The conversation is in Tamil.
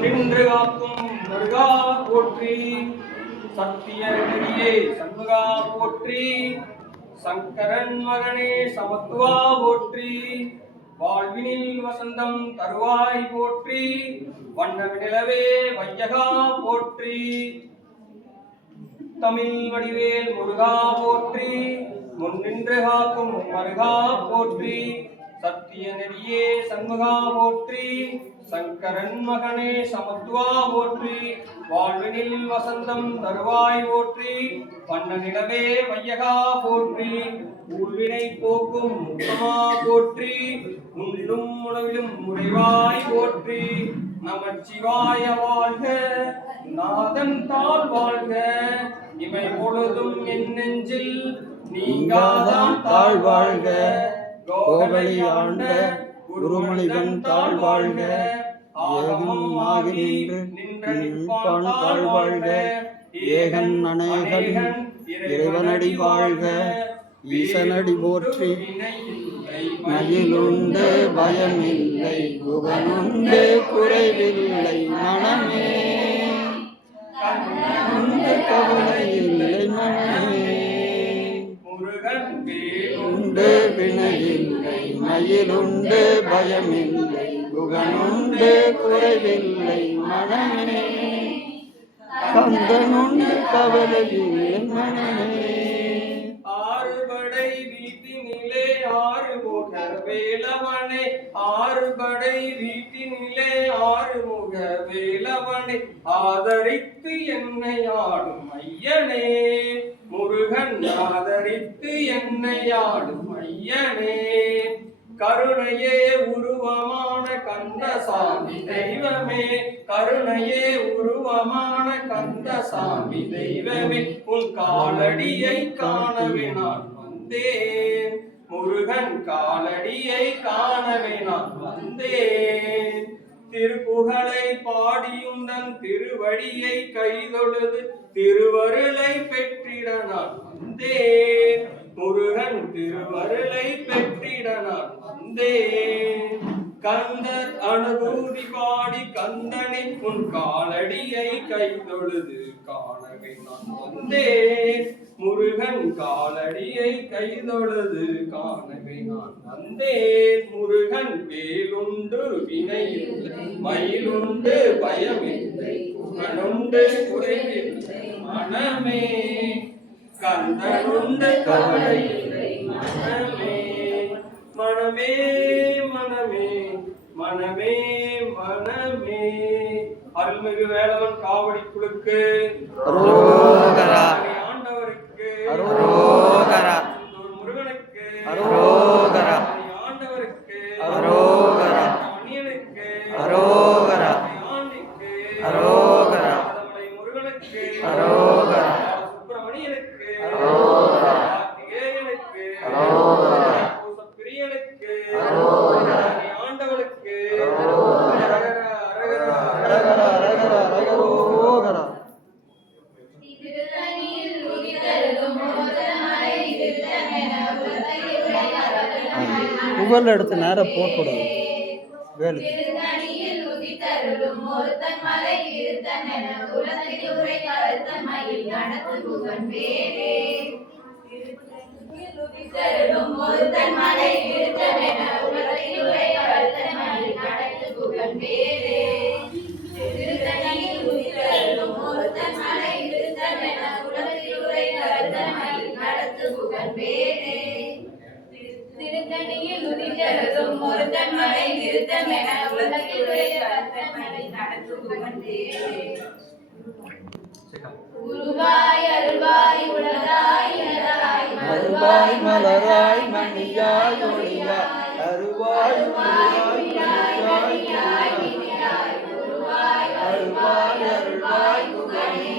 முன்னின்று காக்கும் முருகா போற்றி. சத்திய நெறியே சண்முகா போற்றி. சங்கரன் மகனே சமத்துவா போற்றி. வாழ்வினில் வசந்தம் தருவாய் போற்றி. வண்ணமிழவே வையகா போற்றி. தமிழ் வடிவேல் முருகா போற்றி. முன்னின்று காக்கும் மருகா போற்றி. சத்திய நெறியே சண்முகா போற்றி. சங்கரன் மகனே சமத்துவா போற்றி. வாழ்வினில் வசந்தம் தருவாய் போற்றி. வண்ண நிலவே வையகா போற்றி. ஊழ்வினை போக்கும் முத்தமா போற்றி. உண்ணும் உணவிலும் முறைவாய் போற்றி. நமச்சிவாய வாழ்க, நாதன் தாள் வாழ்க. இமை பொழுதும் என் நெஞ்சில் நீங்காதான் தாழ் வாழ்க. கோகலி ஆண்ட குருமணிதன் தாழ் வாழ்க. ஏகமும் ஆகி நின்றான் தாழ் வாழ்க. ஏகன் அநேகன் இறைவனடி வாழ்க. ஈசனடி போற்றி. மயிலுண்டு பயமில்லை, குகனுண்டு குறைவில்லை மனமே. கண்ணுண்டு கவலையில்லை மனமே. முருகன் உண்டு வினையில்லை, மயிலுண்டு பயமில்லை, குகனுண்டு குறைவில்லை மனமே. கந்தனுண்டு கவலையில்லை மனமே. ஆறுபடை வீட்டினிலே ஆறுமுக வேலவனே. ஆறுபடை வீட்டினிலே ஆறுமுக வேலவனே. ஆதரித்து என்னை ஆடும் ஐயனே. முருகன் ஆதரித்து என்னை ஆடும் ஐயனே. கருணையே உருவமான கந்தசாமி தெய்வமே. கருணையே உருவமான கந்தசாமி தெய்வமே. உன் காலடியை காணவே நான் வந்தேன். முருகன் காலடியை காணவே நான் வந்தேன். திருப்புகழை பாடியுந்தன் திருவடியை கைதொழுது திருவருளை பெற்றிட நான் வந்தேன். முருகன் திருவருளை பெற்றிட நான் வந்தேன். கந்தர் அனுபூதி பாடி கந்தனை உன் காலடியை கைதொழுது காணவே நான் வந்தேன். முருகன் காலடியை கைதொழுது காணவே நான் வந்தேன். முருகன் வேலுண்டு வினையில்லை, மயிலுண்டு பயமில்லை, குகனுண்டு குறைவில்லை மனமே. கந்தனுண்டு கவலையில்லை மனமே. மனமே மனமே மனமே மனமே. அருள்மிகு வேலவன் காவடி குழுக்கு அரோகரா. ஆண்டவருக்கு அரோகரா. முருகனுக்கு அரோகரா. ஆண்டவருக்கு அரோகரா. மணியனுக்கு அரோகரா. ஆண்டிக்கு அரோகரா. முருகனுக்கு அரோகரா. சுப்பிரமணியனுக்கு அரோகரா. கார்த்திகேயனுக்கு அரோகரா. பிரியனுக்கு அரோகரா. ஆண்டவனுக்கு அரோகரா. அரகரா அரகரா அரகரா அரகரா. புகழ் எடுத்து நேரம் போகக்கூடாது. வேலு திருத்தணியில் உதித்தருளும் ஒருத்தன் மலை நிறுத்தம் என உலகில் உரை நடத்து புகழ்ந்தே. குருவாய் அருள்வாய் உலகாய் இனதாய் மறுவாய் மலராய் மணியாய் ஒளியாய் அருவாய் அருள்வாய் அருள்வாய் குகனே.